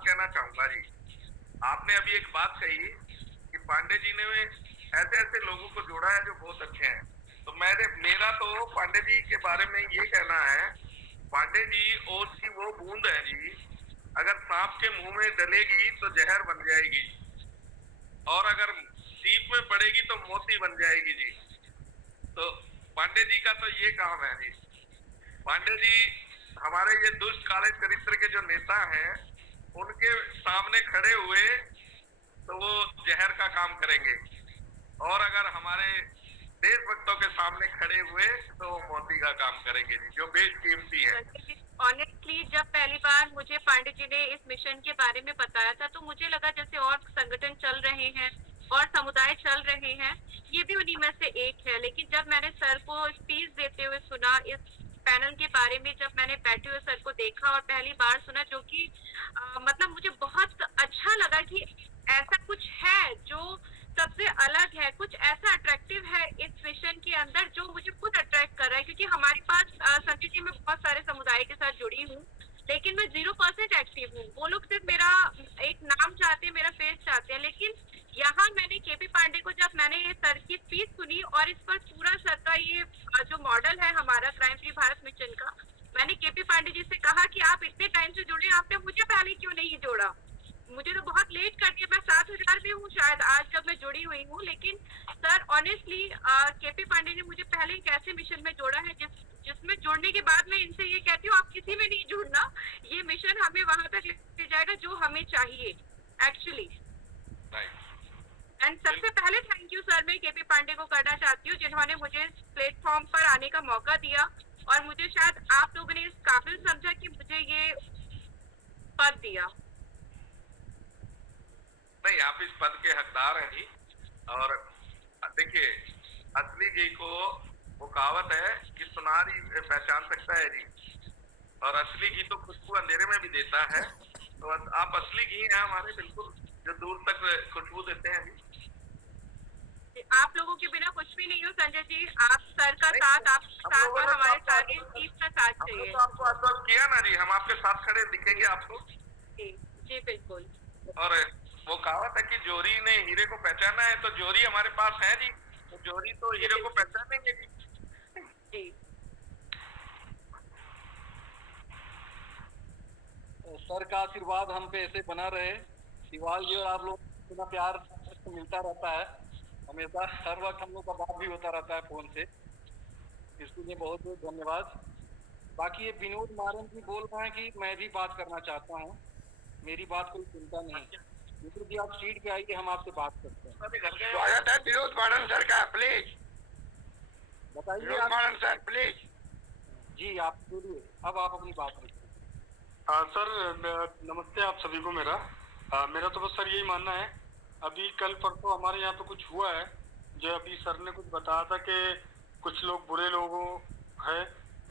बात कहना चाहूंगा जी। आपने अभी एक बात कही कि पांडे जी ने ऐसे ऐसे लोगों को जोड़ा है जो बहुत अच्छे हैं। तो मेरा तो पांडे जी के बारे में ये कहना है, पांडे जी ओस की वो बूंद है जी, अगर सांप के मुंह में डलेगी तो जहर बन जाएगी, और अगर सीप में पड़ेगी तो मोती बन जाएगी जी। तो पांडे जी का तो ये काम है जी। पांडे जी हमारे ये दुष्ट काले चरित्र के जो नेता हैं, उनके सामने खड़े हुए तो वो जहर का काम करेंगे, और अगर हमारे देशभक्तों के सामने खड़े हुए तो वो मोती का काम करेंगे जी, जो बेशकीमती है। ऑनेस्टली जब पहली बार मुझे पांडे जी ने इस मिशन के बारे में बताया था तो मुझे लगा जैसे और संगठन चल रहे हैं और समुदाय चल रहे हैं, ये भी उन्हीं में से एक है। लेकिन जब मैंने सर को स्पीच देते हुए सुना इस पैनल के बारे में, जब मैंने बैठे हुए सर को देखा और पहली बार सुना, जो कि मतलब मुझे बहुत अच्छा लगा कि ऐसा कुछ है जो सबसे अलग है, कुछ ऐसा अट्रैक्टिव है इस मिशन के अंदर जो मुझे खुद अट्रैक्ट कर रहा है। क्योंकि हमारे पास संजय जी, मैं बहुत सारे समुदाय के साथ जुड़ी हूँ, लेकिन मैं 0% एक्टिव हूँ। वो लोग सिर्फ मेरा एक नाम चाहते हैं, मेरा फेस चाहते हैं। लेकिन यहाँ मैंने केपी पांडे को, जब मैंने ये सर की स्पीच सुनी और इस पर पूरा सर का ये जो मॉडल है हमारा क्राइम फ्री भारत मिशन का, मैंने केपी पांडे जी से कहा कि आप इतने टाइम से जुड़े, आपने मुझे पहले क्यों नहीं जोड़ा? मुझे तो बहुत लेट कर दिया। मैं 7,000 में हूँ शायद आज जब मैं जुड़ी हुई हूँ। लेकिन सर ऑनेस्टली केपी पांडे ने मुझे पहले एक ऐसे मिशन में जोड़ा है जिसमें जुड़ने के बाद मैं इनसे ये कहती हूँ, आप किसी में नहीं जुड़ना, ये मिशन हमें वहां तक ले जाएगा जो हमें चाहिए एक्चुअली। एंड सबसे पहले थैंक यू सर मैं केपी पांडे को करना चाहती हूँ, जिन्होंने मुझे इस प्लेटफॉर्म पर आने का मौका दिया और मुझे शायद आप लोगों ने इस काबिल समझा कि मुझे ये पद दिया। नहीं, आप इस पद के हकदार हैं जी। और देखिए, असली घी को वो कहावत है कि सुनार ही पहचान सकता है जी, और असली घी तो खुशबू अंधेरे में भी देता है। तो आप असली घी हैं हमारे, बिल्कुल, जो दूर तक खुशबू देते हैं जी। आप लोगों के बिना कुछ भी नहीं हो संजय जी, आप सर का नहीं, साथ, आपके हम साथ लोगों और ने तो हमारे आपको सारे टीम का साथ हमने चाहिए। तो आपको आश्वस्त किया ना जी, हम आपके साथ खड़े दिखेंगे आपको। जी जी बिल्कुल। और वो कहावत है कि जोरी ने हीरे को पहचाना है, तो जोरी हमारे पास है जी, तो जोरी तो हीरे को पहचानेंगे जी। जी सर का आशीर्वाद हम पे ऐसे बना रहे। शिवाल जी और आप लोग इतना प्यार मिलता रहता है हमेशा, हर वक्त हम लोग का बात भी होता रहता है फोन से, इसके लिए बहुत बहुत धन्यवाद। बाकी ये विनोद मारन जी बोल रहे हैं कि मैं भी बात करना चाहता हूँ, मेरी बात कोई सुनता नहीं। विनोद जी आप सीट पे आइए, हम आपसे बात करते हैं। स्वागत है विनोद मारन सर का, प्लीज बताइए विनोद मारन सर प्लीज। जी आप बोलिए, अब आप अपनी बात रखिए। सर नमस्ते आप सभी को। मेरा तो बस सर यही मानना है, अभी कल परसों हमारे यहाँ पे कुछ हुआ है, जो अभी सर ने कुछ बताया था कि कुछ लोग बुरे लोगों हैं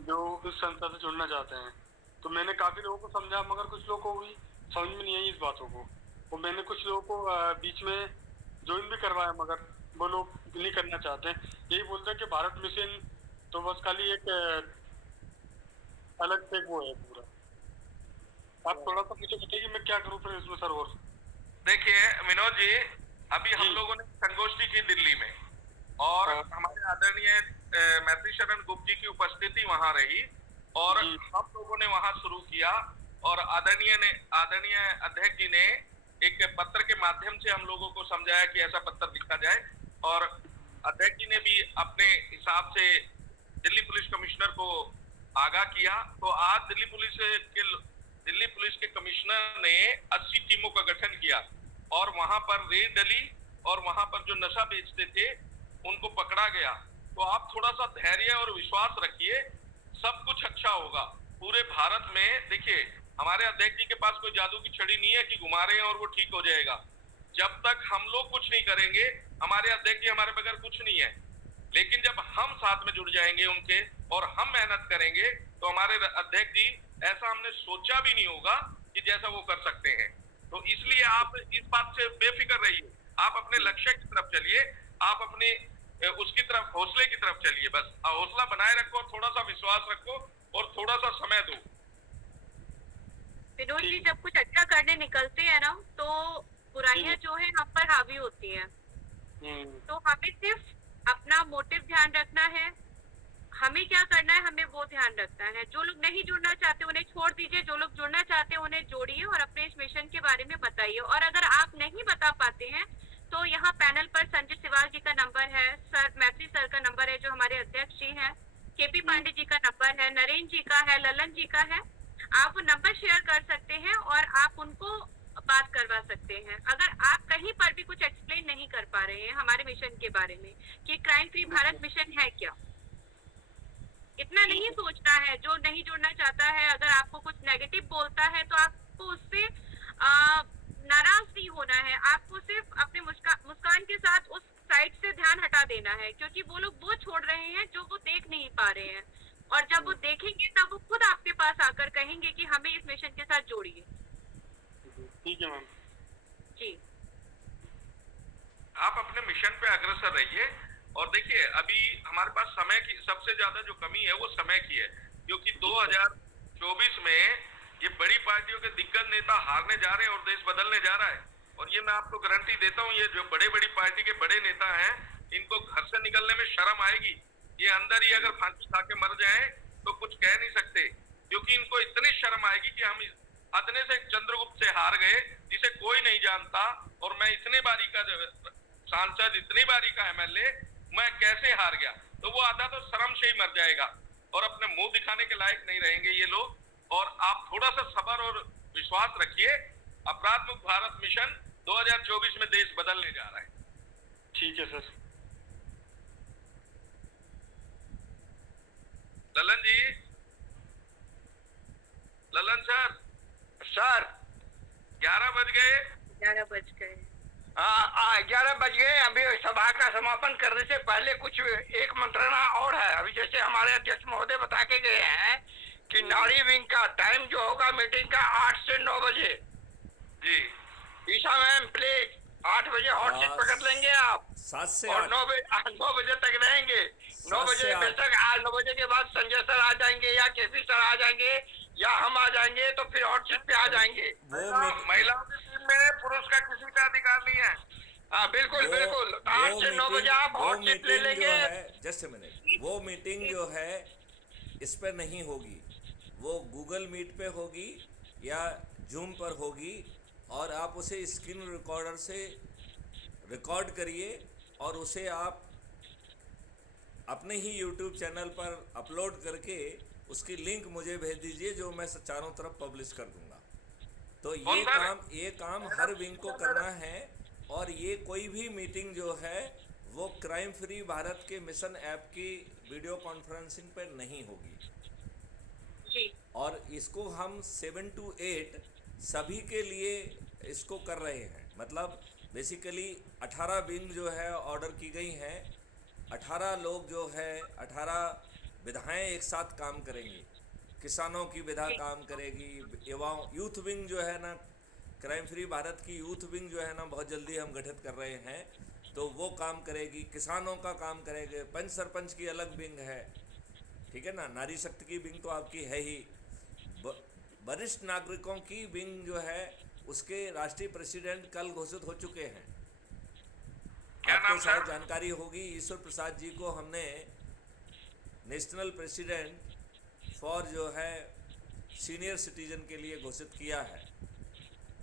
जो इस संस्था से जुड़ना चाहते हैं। तो मैंने काफ़ी लोगों को समझा, मगर कुछ लोगों को भी समझ में नहीं आई इस बातों को। तो मैंने कुछ लोगों को बीच में ज्वाइन भी करवाया, मगर वो लोग नहीं करना चाहते हैं। यही बोलते हैं कि भारत मिशन तो बस खाली एक अलग से वो है पूरा। आप थोड़ा सा मुझे बताइए मैं क्या करूँ फिर इसमें सर। और देखिए विनोद जी, अभी हम लोगों ने संगोष्ठी की दिल्ली में, और हमारे आदरणीय मैत्री शरण गुप्त जी की उपस्थिति वहां रही, और हम लोगों ने वहां शुरू किया। और आदरणीय अध्यक्ष जी ने एक पत्र के माध्यम से हम लोगों को समझाया कि ऐसा पत्र लिखा जाए, और अध्यक्ष जी ने भी अपने हिसाब से दिल्ली पुलिस कमिश्नर को आगाह किया। तो आज दिल्ली पुलिस के कमिश्नर ने 80 टीमों का गठन किया, और वहां पर रेड डली, और वहां पर जो नशा बेचते थे उनको पकड़ा गया। तो आप थोड़ा सा धैर्य और विश्वास रखिए, सब कुछ अच्छा होगा पूरे भारत में। देखिए, हमारे अध्यक्ष जी के पास कोई जादू की छड़ी नहीं है कि घुमा रहे हैं और वो ठीक हो जाएगा। जब तक हम लोग कुछ नहीं करेंगे, हमारे अध्यक्ष जी हमारे बगैर कुछ नहीं है। लेकिन जब हम साथ में जुड़ जाएंगे उनके, और हम मेहनत करेंगे, तो हमारे अध्यक्ष जी, ऐसा हमने सोचा भी नहीं होगा कि जैसा वो कर सकते हैं। तो इसलिए आप इस बात से बेफिक्र रहिए, आप अपने लक्ष्य की तरफ चलिए, आप अपने उसकी तरफ, हौसले की तरफ चलिए। बस हौसला बनाए रखो, थोड़ा सा विश्वास रखो, और थोड़ा सा समय दो। विनोद जी, ठीक। जब कुछ अच्छा करने निकलते हैं ना, तो बुराइयां ठीक। जो है हम पर हावी होती हैं। तो हमें सिर्फ अपना मोटिव ध्यान रखना है, हमें क्या करना है हमें वो ध्यान रखना है। जो लोग नहीं जुड़ना चाहते उन्हें छोड़ दीजिए, जो लोग जुड़ना चाहते हैं उन्हें जोड़िए और अपने इस मिशन के बारे में बताइए। और अगर आप नहीं बता पाते हैं तो यहाँ पैनल पर संजय सिवाल जी का नंबर है, सर मैत्री सर का नंबर है जो हमारे अध्यक्ष जी हैं, केपी पांडे जी का नंबर है, नरेंद्र जी का है, ललन जी का है। आप वो नंबर शेयर कर सकते हैं और आप उनको बात करवा सकते हैं। अगर आप कहीं पर भी कुछ एक्सप्लेन नहीं कर पा रहे हैं हमारे मिशन के बारे में कि क्राइम फ्री भारत मिशन है क्या, इतना नहीं सोचना है। जो नहीं जुड़ना चाहता है अगर आपको कुछ नेगेटिव बोलता है तो आपको उससे नाराज नहीं होना है, आपको सिर्फ अपने मुस्कान के साथ उस साइड से ध्यान हटा देना है, क्योंकि वो लोग वो छोड़ रहे हैं जो वो देख नहीं पा रहे हैं। और जब वो देखेंगे तब वो खुद आपके पास आकर कहेंगे कि हमें इस मिशन के साथ जोड़िए। ठीक है मैम। जी, आप अपने मिशन पे अग्रसर रहिए। और देखिए, अभी हमारे पास समय की सबसे ज्यादा जो कमी है वो समय की है, क्योंकि 2024 में ये बड़ी पार्टियों के दिग्गज नेता हारने जा रहे हैं और देश बदलने जा रहा है। और ये मैं आपको गारंटी देता हूँ, ये जो बड़ी पार्टी के बड़े नेता हैं, इनको घर से निकलने में शर्म आएगी। ये अंदर ही अगर फांसी खा के मर जाए तो कुछ कह नहीं सकते, क्योंकि इनको इतनी शर्म आएगी कि हम अदने से चंद्रगुप्त से हार गए जिसे कोई नहीं जानता, और मैं इतने बारी का सांसद, इतनी बारी का एमएलए, मैं कैसे हार गया। तो वो आधा तो शर्म से ही मर जाएगा और अपने मुंह दिखाने के लायक नहीं रहेंगे ये लोग। और आप थोड़ा सा सब्र और विश्वास रखिए, अपराध मुक्त भारत मिशन 2024 में देश बदलने जा रहा है। ठीक है सर। ललन जी, ललन सर, सर 11 बज गए। 11 बज गए। 11 बज गए। अभी सभा का समापन करने से पहले कुछ एक मंत्रणा और है। अभी जैसे हमारे अध्यक्ष महोदय बता के गए हैं कि नारी विंग का टाइम जो होगा मीटिंग का 8 से 9 बजे। जी, ईशा मैम प्लीज 8 बजे हॉट सीट पकड़ लेंगे आप, 7 से और 8। 9 बजे तक रहेंगे। 9 7 से बजे 8। बेशक आज 9 बजे के बाद संजय सर आ जाएंगे या केपी सर आ जाएंगे या हम आ जाएंगे, तो फिर हॉट सीट पे आ जाएंगे। महिलाओं की टीम में पुरुष का किसी का अधिकार नहीं है। हाँ बिल्कुल बिल्कुल। 8 से 9 बजे आप हॉट सीट ले लेंगे। जस्ट मिनट, वो मीटिंग जो है इस पर नहीं होगी, वो गूगल मीट पे होगी या जूम पर होगी, और आप उसे स्क्रीन रिकॉर्डर से रिकॉर्ड करिए और उसे आप अपने ही यूट्यूब चैनल पर अपलोड करके उसकी लिंक मुझे भेज दीजिए, जो मैं चारों तरफ पब्लिश कर दूंगा। तो ये काम हर विंग को करना है। और ये कोई भी मीटिंग जो है वो क्राइम फ्री भारत के मिशन ऐप की वीडियो कॉन्फ्रेंसिंग पर नहीं होगी। जी, और इसको हम 7 to 8 सभी के लिए इसको कर रहे हैं। मतलब बेसिकली 18 विंग जो है ऑर्डर की गई हैं, 18 लोग जो है 18 विधाएं एक साथ काम करेंगी। किसानों की विधा काम करेगी, युवाओं यूथ विंग जो है ना, क्राइम फ्री भारत की यूथ विंग जो है ना बहुत जल्दी हम गठित कर रहे हैं, तो वो काम करेगी। किसानों का काम करेंगे। पंच सरपंच की अलग विंग है, ठीक है ना। नारी शक्ति की विंग तो आपकी है ही। वरिष्ठ नागरिकों की विंग जो है उसके राष्ट्रीय प्रेसिडेंट कल घोषित हो चुके हैं। आपको शायद जानकारी होगी, ईश्वर प्रसाद जी को हमने नेशनल प्रेसिडेंट फॉर जो है सीनियर सिटीजन के लिए घोषित किया है।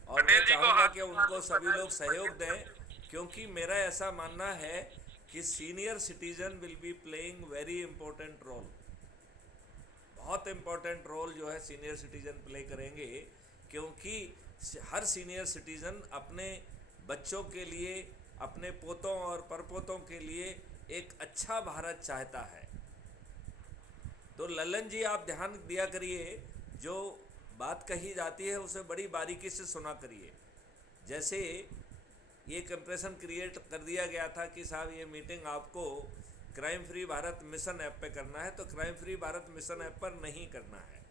और मैं चाहूँगा कि उनको सभी लोग सहयोग दें, क्योंकि मेरा ऐसा मानना है कि senior citizen will be playing very important role. बहुत इम्पोर्टेंट रोल जो है सीनियर सिटीजन प्ले करेंगे, क्योंकि हर सीनियर सिटीजन अपने बच्चों के लिए, अपने पोतों और परपोतों के लिए एक अच्छा भारत चाहता है। तो ललन जी आप ध्यान दिया करिए, जो बात कही जाती है उसे बड़ी बारीकी से सुना करिए। जैसे ये कंप्रेशन क्रिएट कर दिया गया था कि साहब ये मीटिंग आपको crime free Bharat mission app पे करना है, तो crime free Bharat mission app पर नहीं करना है।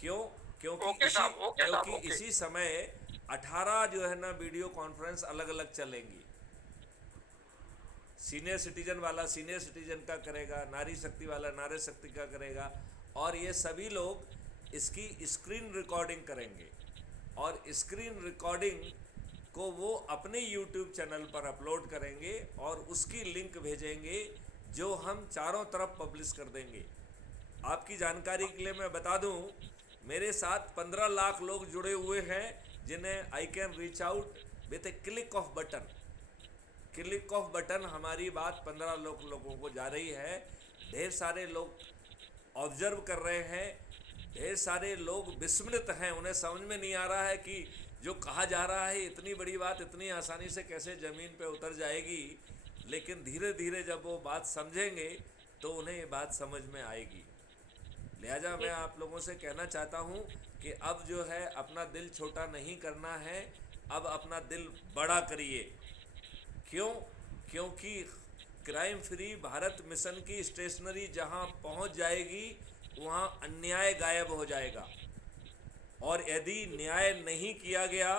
क्यों? क्योंकि इसी समय 18 जो है ना वीडियो कॉन्फ्रेंस अलग अलग चलेंगी। सीनियर सिटीजन वाला सीनियर सिटीजन का करेगा, नारी शक्ति वाला नारी शक्ति का करेगा, और ये सभी लोग इसकी स्क्रीन रिकॉर्डिंग करेंगे। और स्क्रीन रिकॉर्डिंग को वो अपने YouTube चैनल पर अपलोड करेंगे और उसकी लिंक भेजेंगे जो हम चारों तरफ पब्लिश कर देंगे। आपकी जानकारी के लिए मैं बता दूं, मेरे साथ 15 लाख लोग जुड़े हुए हैं जिन्हें I can reach out with A click off button. Click off button हमारी बात 15 लोगों को जा रही है। ढेर सारे लोग ऑब्जर्व कर रहे हैं, ढेर सारे लोग विस्मित हैं, उन्हें समझ में नहीं आ रहा है कि जो कहा जा रहा है इतनी बड़ी बात इतनी आसानी से कैसे ज़मीन पे उतर जाएगी। लेकिन धीरे धीरे जब वो बात समझेंगे तो उन्हें ये बात समझ में आएगी। लिहाजा मैं आप लोगों से कहना चाहता हूँ कि अब जो है अपना दिल छोटा नहीं करना है, अब अपना दिल बड़ा करिए। क्यों? क्योंकि क्राइम फ्री भारत मिशन की स्टेशनरी जहाँ पहुँच जाएगी वहाँ अन्याय गायब हो जाएगा, और यदि न्याय नहीं किया गया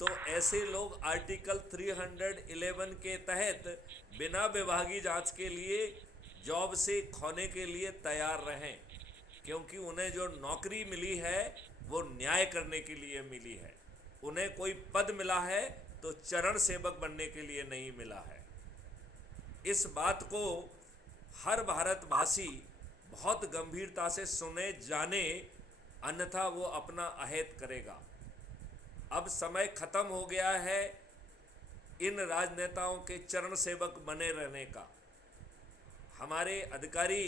तो ऐसे लोग आर्टिकल 311 के तहत बिना विभागीय जांच के लिए जॉब से खोने के लिए तैयार रहें, क्योंकि उन्हें जो नौकरी मिली है वो न्याय करने के लिए मिली है। उन्हें कोई पद मिला है तो चरण सेवक बनने के लिए नहीं मिला है। इस बात को हर भारतवासी बहुत गंभीरता से सुने जाने, अन्यथा वो अपना अहेत करेगा। अब समय खत्म हो गया है इन राजनेताओं के चरण सेवक बने रहने का। हमारे अधिकारी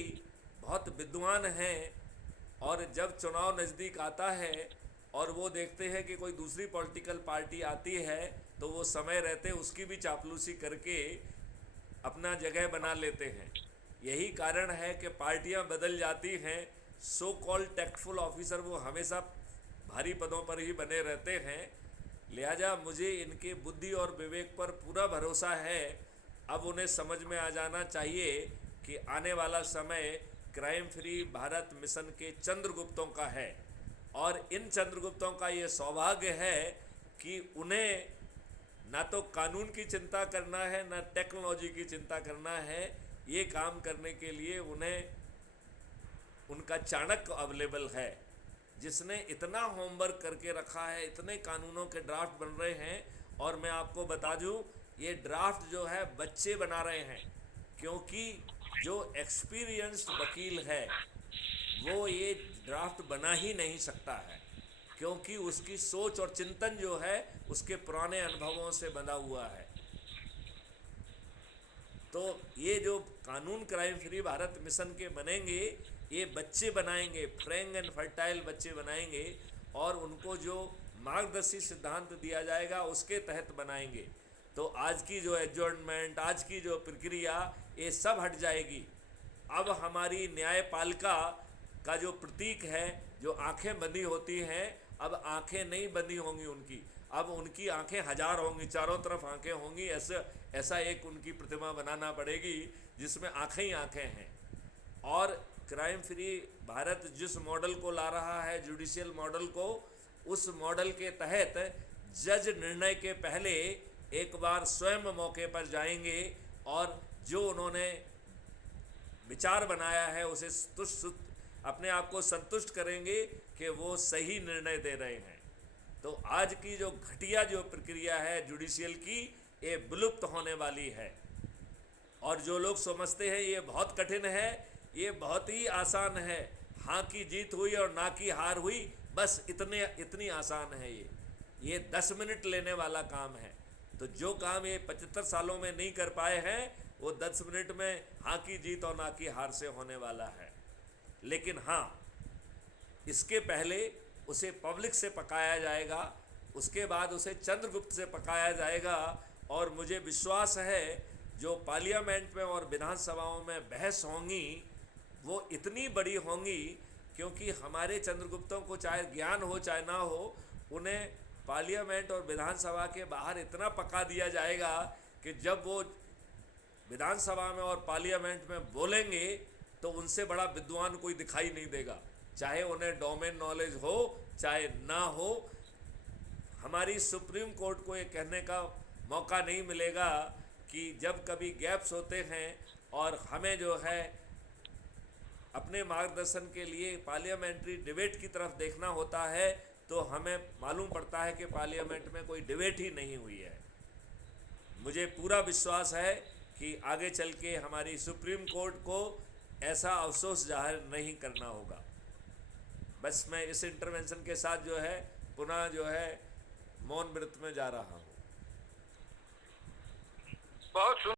बहुत विद्वान हैं, और जब चुनाव नज़दीक आता है और वो देखते हैं कि कोई दूसरी पॉलिटिकल पार्टी आती है तो वो समय रहते उसकी भी चापलूसी करके अपना जगह बना लेते हैं। यही कारण है कि पार्टियां बदल जाती हैं, सो कॉल्ड टैक्टफुल ऑफिसर वो हमेशा भारी पदों पर ही बने रहते हैं। लिहाजा मुझे इनके बुद्धि और विवेक पर पूरा भरोसा है। अब उन्हें समझ में आ जाना चाहिए कि आने वाला समय क्राइम फ्री भारत मिशन के चंद्रगुप्तों का है, और इन चंद्रगुप्तों का ये सौभाग्य है कि उन्हें ना तो कानून की चिंता करना है ना टेक्नोलॉजी की चिंता करना है। ये काम करने के लिए उन्हें उनका चाणक्य अवेलेबल है, जिसने इतना होमवर्क करके रखा है, इतने कानूनों के ड्राफ्ट बन रहे हैं। और मैं आपको बता दूं, ये ड्राफ्ट जो है बच्चे बना रहे हैं, क्योंकि जो एक्सपीरियंस्ड वकील है वो ये ड्राफ्ट बना ही नहीं सकता है, क्योंकि उसकी सोच और चिंतन जो है उसके पुराने अनुभवों से बंधा हुआ है। तो ये जो कानून क्राइम फ्री भारत मिशन के बनेंगे, ये बच्चे बनाएंगे, फ्रैंक एंड फर्टाइल बच्चे बनाएंगे, और उनको जो मार्गदर्शी सिद्धांत दिया जाएगा उसके तहत बनाएंगे। तो आज की जो एडजॉर्नमेंट, आज की जो प्रक्रिया, ये सब हट जाएगी। अब हमारी न्यायपालिका का जो प्रतीक है, जो आंखें बंदी होती हैं, अब आंखें नहीं बंदी होंगी उनकी, अब उनकी आंखें हजार होंगी, चारों तरफ आंखें होंगी। ऐसा एक उनकी प्रतिमा बनाना पड़ेगी जिसमें आंखें ही आंखें हैं। और क्राइम फ्री भारत जिस मॉडल को ला रहा है, जुडिशियल मॉडल को, उस मॉडल के तहत जज निर्णय के पहले एक बार स्वयं मौके पर जाएंगे और जो उन्होंने विचार बनाया है उसे अपने आप को संतुष्ट करेंगे कि वो सही निर्णय दे रहे हैं। तो आज की जो घटिया जो प्रक्रिया है जुडिशियल की, ये विलुप्त होने वाली है। और जो लोग समझते हैं ये बहुत कठिन है, ये बहुत ही आसान है। हाँ की जीत हुई और ना की हार हुई, बस इतनी आसान है ये 10 मिनट लेने वाला काम है। तो जो काम ये 75 सालों में नहीं कर पाए हैं, वो 10 मिनट में हाँ की जीत और ना की हार से होने वाला है। लेकिन हाँ, इसके पहले उसे पब्लिक से पकाया जाएगा, उसके बाद उसे चंद्रगुप्त से पकाया जाएगा। और मुझे विश्वास है जो पार्लियामेंट में और विधानसभाओं में बहस होंगी वो इतनी बड़ी होंगी, क्योंकि हमारे चंद्रगुप्तों को चाहे ज्ञान हो चाहे ना हो, उन्हें पार्लियामेंट और विधानसभा के बाहर इतना पका दिया जाएगा कि जब वो विधानसभा में और पार्लियामेंट में बोलेंगे तो उनसे बड़ा विद्वान कोई दिखाई नहीं देगा, चाहे उन्हें डोमेन नॉलेज हो चाहे ना हो। हमारी सुप्रीम कोर्ट को ये कहने का मौका नहीं मिलेगा कि जब कभी गैप्स होते हैं और हमें जो है अपने मार्गदर्शन के लिए पार्लियामेंट्री डिबेट की तरफ देखना होता है, तो हमें मालूम पड़ता है कि पार्लियामेंट में कोई डिबेट ही नहीं हुई है। मुझे पूरा विश्वास है कि आगे चल के हमारी सुप्रीम कोर्ट को ऐसा अफसोस जाहिर नहीं करना होगा। बस मैं इस इंटरवेंशन के साथ जो है पुनः जो है मौन व्रत में जा रहा हूँ। बहुत